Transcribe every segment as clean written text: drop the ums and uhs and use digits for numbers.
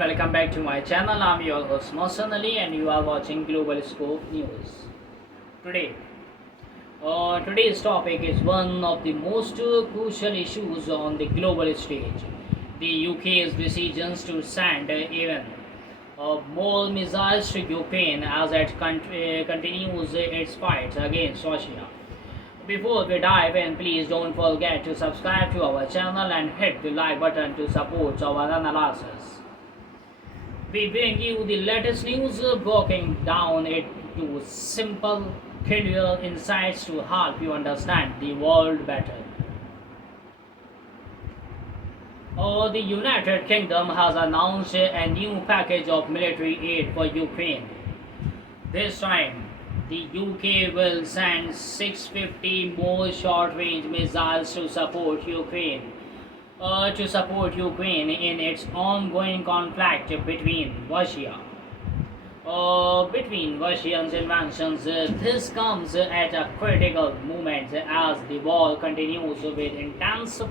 everyone, welcome back to my channel. I'm your host Mohsen Ali and you are watching Global Scope News. Today, today's topic is one of the most crucial issues on the global stage. The UK's decisions to send even more missiles to Ukraine as it continues its fight against Russia. Before we dive in, please don't forget to subscribe to our channel and hit the like button to support our analysis. We bring you the latest news, broken down it to simple, clear insights to help you understand the world better. The United Kingdom has announced a new package of military aid for Ukraine. This time, the UK will send 650 more short-range missiles to support Ukraine in its ongoing conflict between Russia's invasions. This comes at a critical moment as the war continues with intense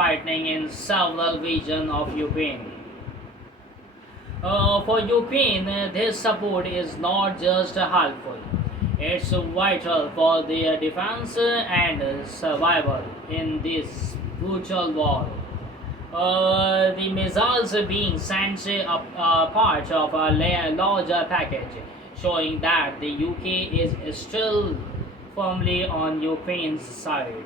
fighting in several regions of Ukraine. For Ukraine, this support is not just helpful, it's vital for their defense and survival in this brutal war. The missiles being sent are part of a larger package, showing that the UK is still firmly on Ukraine's side.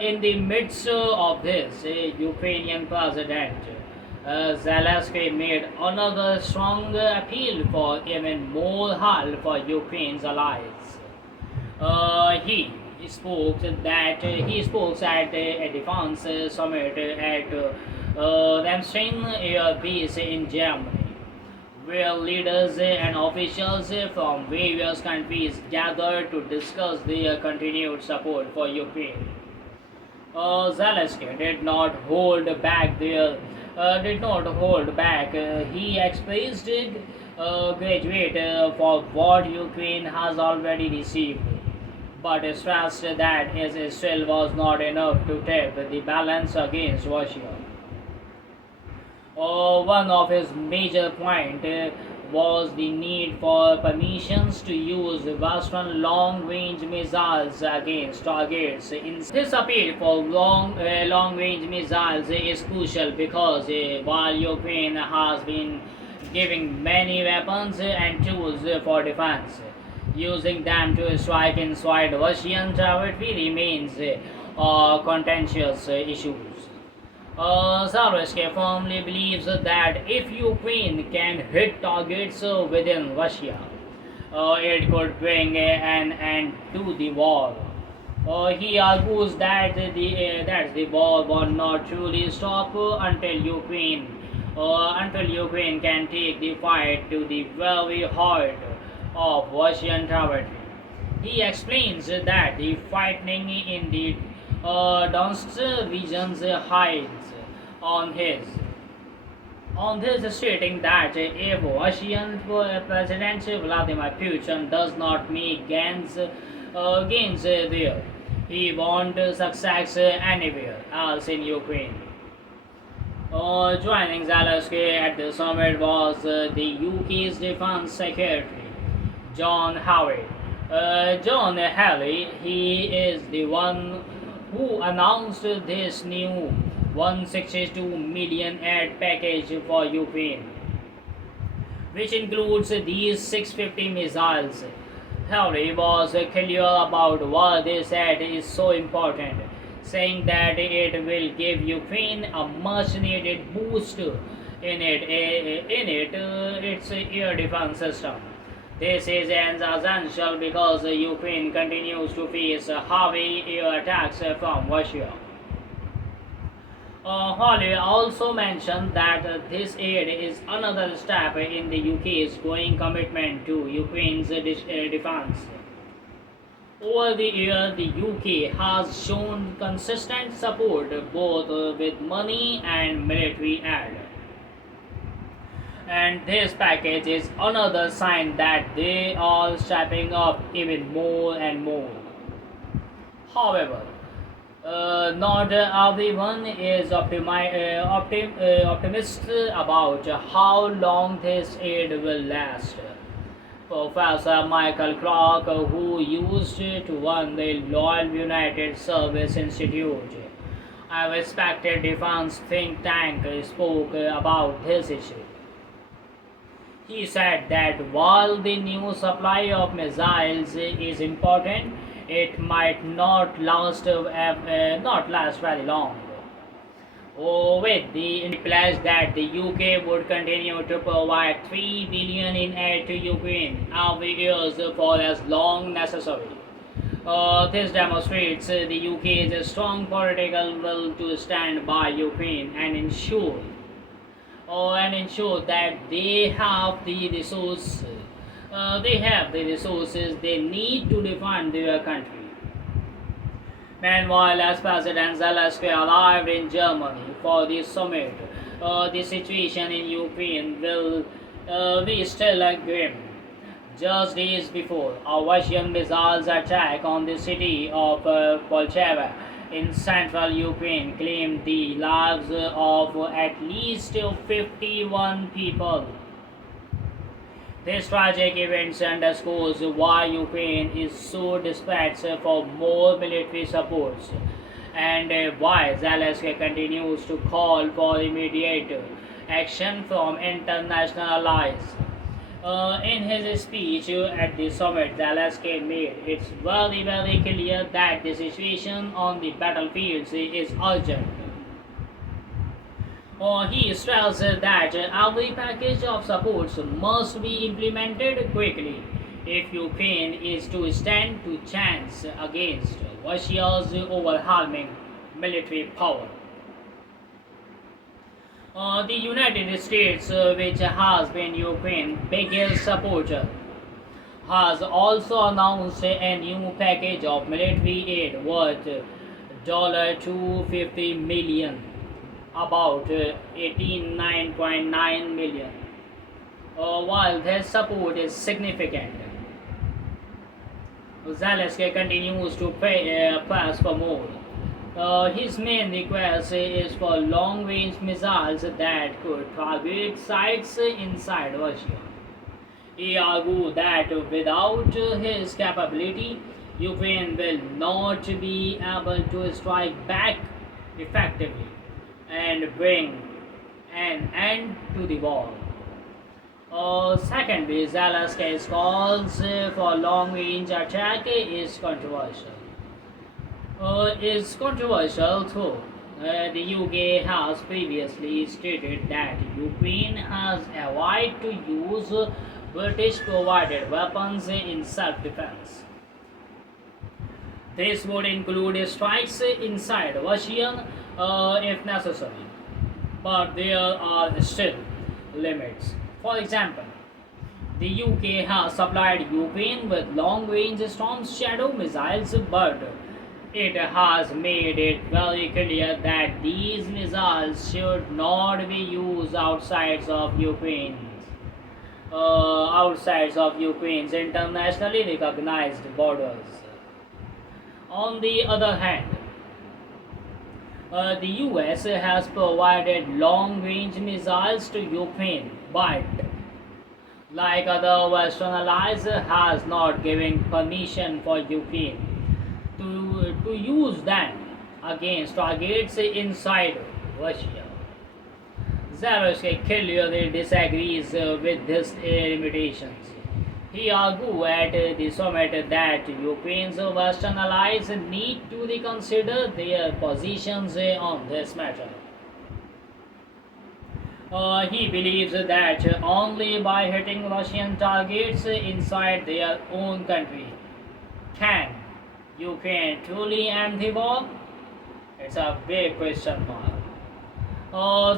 In the midst of this, Ukrainian President Zelensky made another strong appeal for even more help for Ukraine's allies. He spoke at a defense summit at Ramstein Air Base in Germany, where leaders and officials from various countries gathered to discuss their continued support for Ukraine. Zelensky did not hold back. He expressed gratitude for what Ukraine has already received, but stressed that it still was not enough to tip the balance against Russia. One of his major points was the need for permissions to use Western long-range missiles against targets. This appeal for long-range missiles is crucial because while Ukraine has been giving many weapons and tools for defense, using them to strike inside Russian territory remains a contentious issue. Zelensky firmly believes that if Ukraine can hit targets within Russia, it could bring an end to the war. He argues that the war will not truly stop until Ukraine can take the fight to the very heart of Russian territory. He explains that the fighting in the Donetsk regions hides on his stating that if Russian President Vladimir Putin does not make gains there, he won't success anywhere else in Ukraine. Joining Zelensky at the summit was the UK's Defence Secretary, John Howard. John Halley, he is the one who announced this new 162 million aid package for Ukraine, which includes these 650 missiles. Hillary was clear about why this aid is so important, saying that it will give Ukraine a much-needed boost in its air defense system. This is essential because Ukraine continues to face heavy air attacks from Russia. Hawley also mentioned that this aid is another step in the UK's growing commitment to Ukraine's defense. Over the years, the UK has shown consistent support both with money and military aid. And this package is another sign that they are stepping up even more and more. However, Not everyone is optimistic about how long this aid will last. Professor Michael Clark, who used to run the Loyal United Service Institute, a respected defense think tank, spoke about this issue. He said that while the new supply of missiles is important, it might not last very long. With the pledge that the UK would continue to provide 3 billion in aid to Ukraine every year for as long necessary. This demonstrates the UK's strong political will to stand by Ukraine and ensure that they have the resources they need to defend their country. Meanwhile, as President Zelensky arrived in Germany for the summit, the situation in Ukraine will be still grim. Just days before, a Russian missiles attack on the city of Polcheva in central Ukraine claimed the lives of at least 51 people. This tragic event underscores why Ukraine is so desperate for more military support and why Zelensky continues to call for immediate action from international allies. In his speech at the summit, Zelensky made it very clear that the situation on the battlefields is urgent. He stressed that every package of supports must be implemented quickly if Ukraine is to stand a chance against Russia's overwhelming military power. The United States, which has been Ukraine's biggest supporter, has also announced a new package of military aid worth $250 million, about 89.9 million. While this support is significant, Zelensky continues to press for more. His main request is for long-range missiles that could target sites inside Russia. He argued that without his capability, Ukraine will not be able to strike back effectively and bring an end to the war. Secondly, Zelensky's calls for long-range attack is controversial. Too. The UK has previously stated that Ukraine has a right to use British-provided weapons in self-defense. This would include strikes inside Russia if necessary, but there are still limits. For example, the UK has supplied Ukraine with long-range Storm Shadow missiles, but it has made it very clear that these missiles should not be used outside of Ukraine's internationally recognized borders. On the other hand, the US has provided long-range missiles to Ukraine, but like other Western allies, has not given permission for Ukraine to use them against targets inside Russia. Zelensky clearly disagrees with these limitations. He argued at the summit that Ukraine's Western allies need to reconsider their positions on this matter. He believes that only by hitting Russian targets inside their own country can Ukraine truly end the war. It's a big question mark.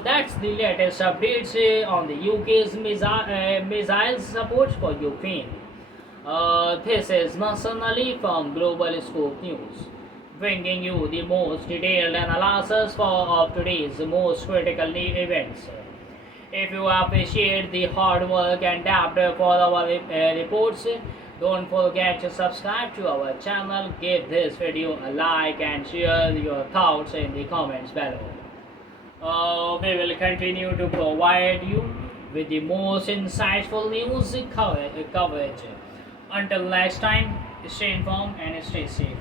That's the latest updates on the UK's missile support for Ukraine. This is Nassan Ali from Global Scope News, bringing you the most detailed analysis of today's most critical events. If you appreciate the hard work and depth for our reports, Don't forget to subscribe to our channel, give this video a like and share your thoughts in the comments below. We will continue to provide you with the most insightful news coverage. Until next time, stay informed and stay safe.